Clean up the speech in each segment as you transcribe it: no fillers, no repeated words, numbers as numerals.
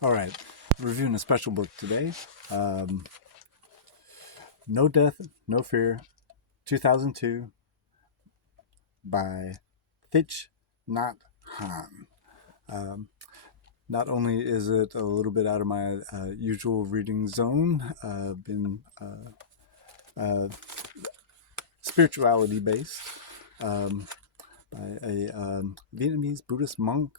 All right, reviewing a special book today. Um, No Death, No Fear, 2002 by Thich, Nhat, Hanh. Um, Not only is it a little bit out of my usual reading zone, been uh, spirituality based, um, by a Vietnamese Buddhist monk,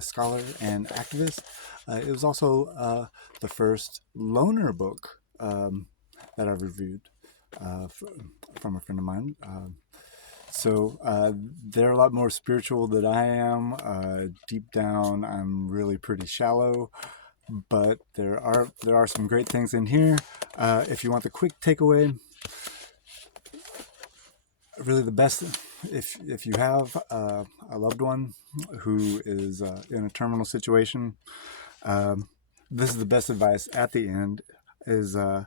scholar, and activist. It was also the first loner book that I've reviewed from a friend of mine. So they're a lot more spiritual than I am. Deep down, I'm really pretty shallow, but there are some great things in here. If you want the quick takeaway, really the best if you have a loved one who is in a terminal situation. Um, this is the best advice at the end. Is All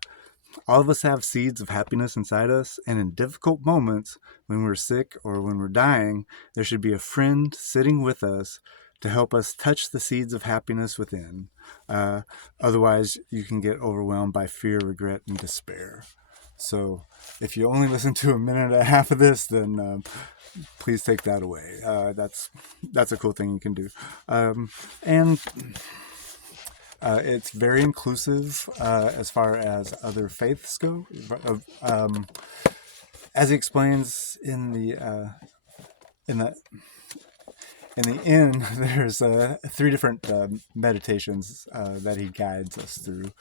of us have seeds of happiness inside us, and in difficult moments, when we're sick or when we're dying, there should be a friend sitting with us to help us touch the seeds of happiness within. Uh, Otherwise, you can get overwhelmed by fear, regret, and despair. So, if you only listen to a minute and a half of this, then please take that away. That's a cool thing you can do, and it's very inclusive as far as other faiths go. Um, as he explains in the in the end, there's three different meditations that he guides us through,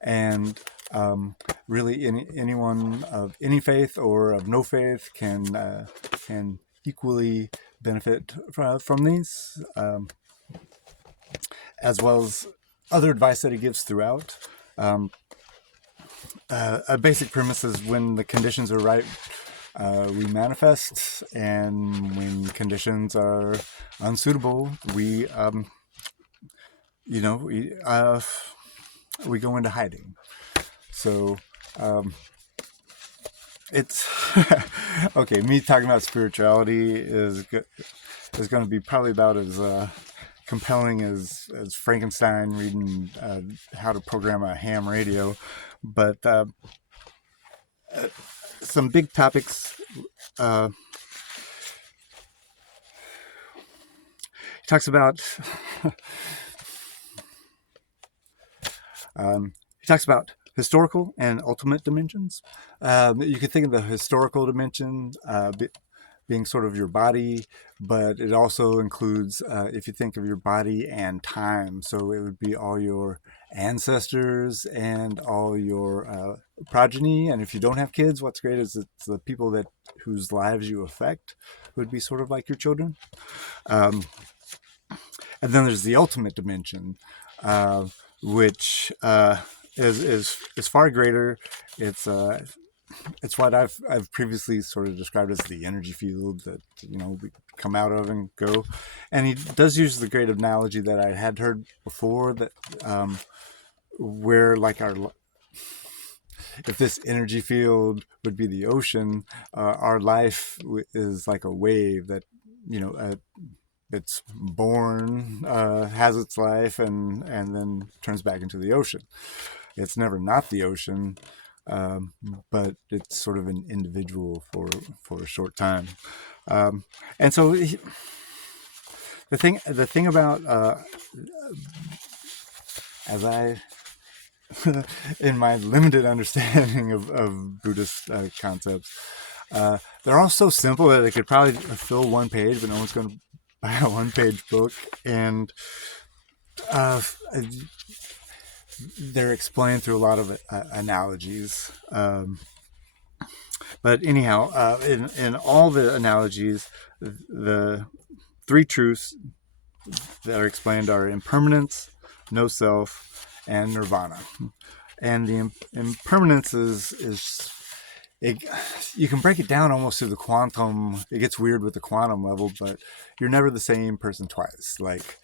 and really anyone of any faith or of no faith can equally benefit from these, as well as other advice that he gives throughout. Um, a basic premise is when the conditions are right, we manifest, and when conditions are unsuitable, you know, we, uh, we go into hiding. So it's okay. Me talking about spirituality is going to be probably about as compelling as Frankenstein reading how to program a ham radio, but some big topics. He talks about he talks about historical and ultimate dimensions. You could think of the historical dimension being sort of your body, but it also includes, if you think of your body and time, so it would be all your ancestors and all your progeny. And if you don't have kids, what's great is it's the people that whose lives you affect would be sort of like your children. Um, and then there's the ultimate dimension, which is far greater. It's it's what I've previously sort of described as the energy field that we come out of and go. And he does use the great analogy that I had heard before, that where like our if this energy field would be the ocean, our life is like a wave that it's born, has its life, and then turns back into the ocean. It's never not the ocean, um, but it's sort of an individual for a short time. And so the thing about as I in my limited understanding of Buddhist concepts, they're all so simple that they could probably fill one page, but no one's going to buy a one-page book. And uh, they're explained through a lot of analogies. But anyhow, in all the analogies, the three truths that are explained are impermanence, no self, and nirvana. And the impermanence is it, you can break it down almost to the quantum. It gets weird with the quantum level, but you're never the same person twice. Like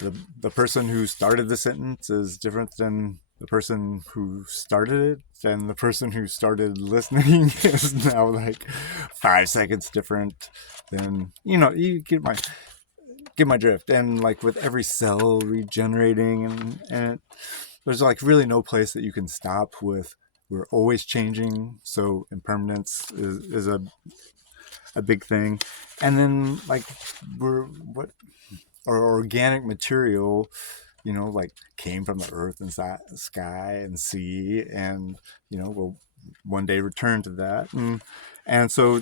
the person who started the sentence is different than the person who started it, and the person who started listening is now like 5 seconds different. Then you get my get my drift. And like with every cell regenerating, and there's like really no place that you can stop with. We're always changing, so impermanence is a big thing. And then like we're what our organic material, like came from the earth and sky and sea, and will one day return to that. And so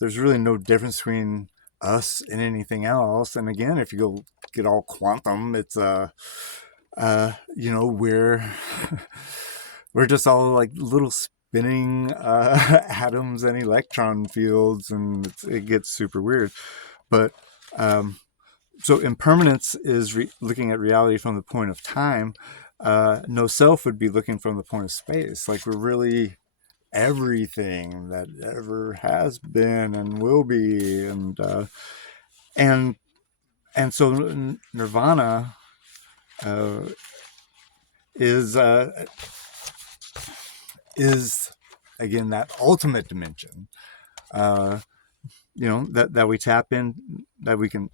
there's really no difference between us and anything else. And again, if you go get all quantum, it's we're we're just all like little spinning atoms and electron fields, and it gets super weird. But so impermanence is looking at reality from the point of time. No self would be looking from the point of space. Like we're really everything that ever has been and will be, and and so nirvana uh, is is again that ultimate dimension. Uh, that we tap in, that we can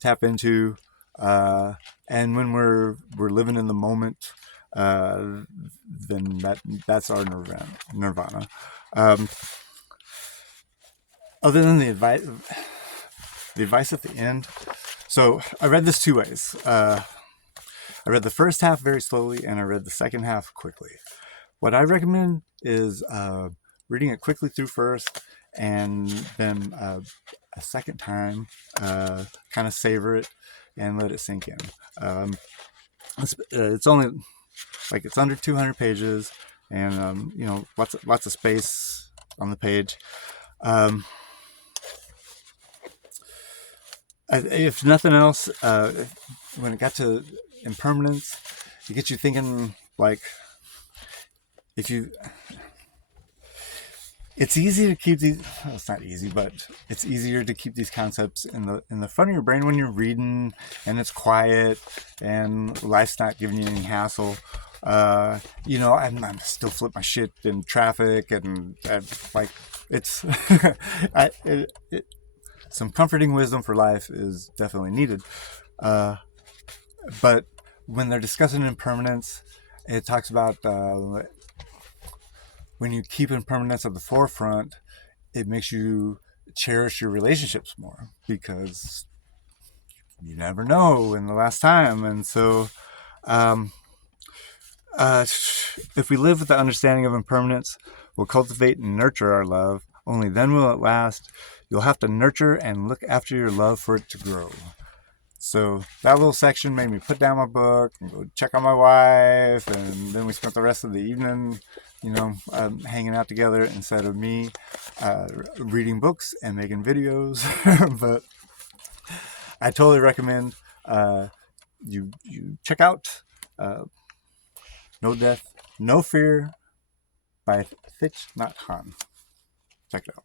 tap into, and when we're living in the moment, then that's our nirvana. Um, Other than the advice at the end, so I read this two ways. I read the first half very slowly, and I read the second half quickly. What I recommend is reading it quickly through first, and then a second time, kind of savor it and let it sink in. It's only like it's under 200 pages, and lots of space on the page. If nothing else, when it got to impermanence, it gets you thinking. Like, if you it's easy to keep these, well, it's not easy, but it's easier to keep these concepts in the front of your brain when you're reading and it's quiet and life's not giving you any hassle. I'm still flip my shit in traffic, and like it's some comforting wisdom for life is definitely needed. But when they're discussing impermanence, it talks about when you keep impermanence at the forefront, it makes you cherish your relationships more, because you never know when the last time. And so, if we live with the understanding of impermanence, we'll cultivate and nurture our love. Only then will it last. You'll have to nurture and look after your love for it to grow. So that little section made me put down my book and go check on my wife, and then we spent the rest of the evening, hanging out together instead of me reading books and making videos. But I totally recommend you check out No Death, No Fear by Thich, Nhat, Hanh. Check it out.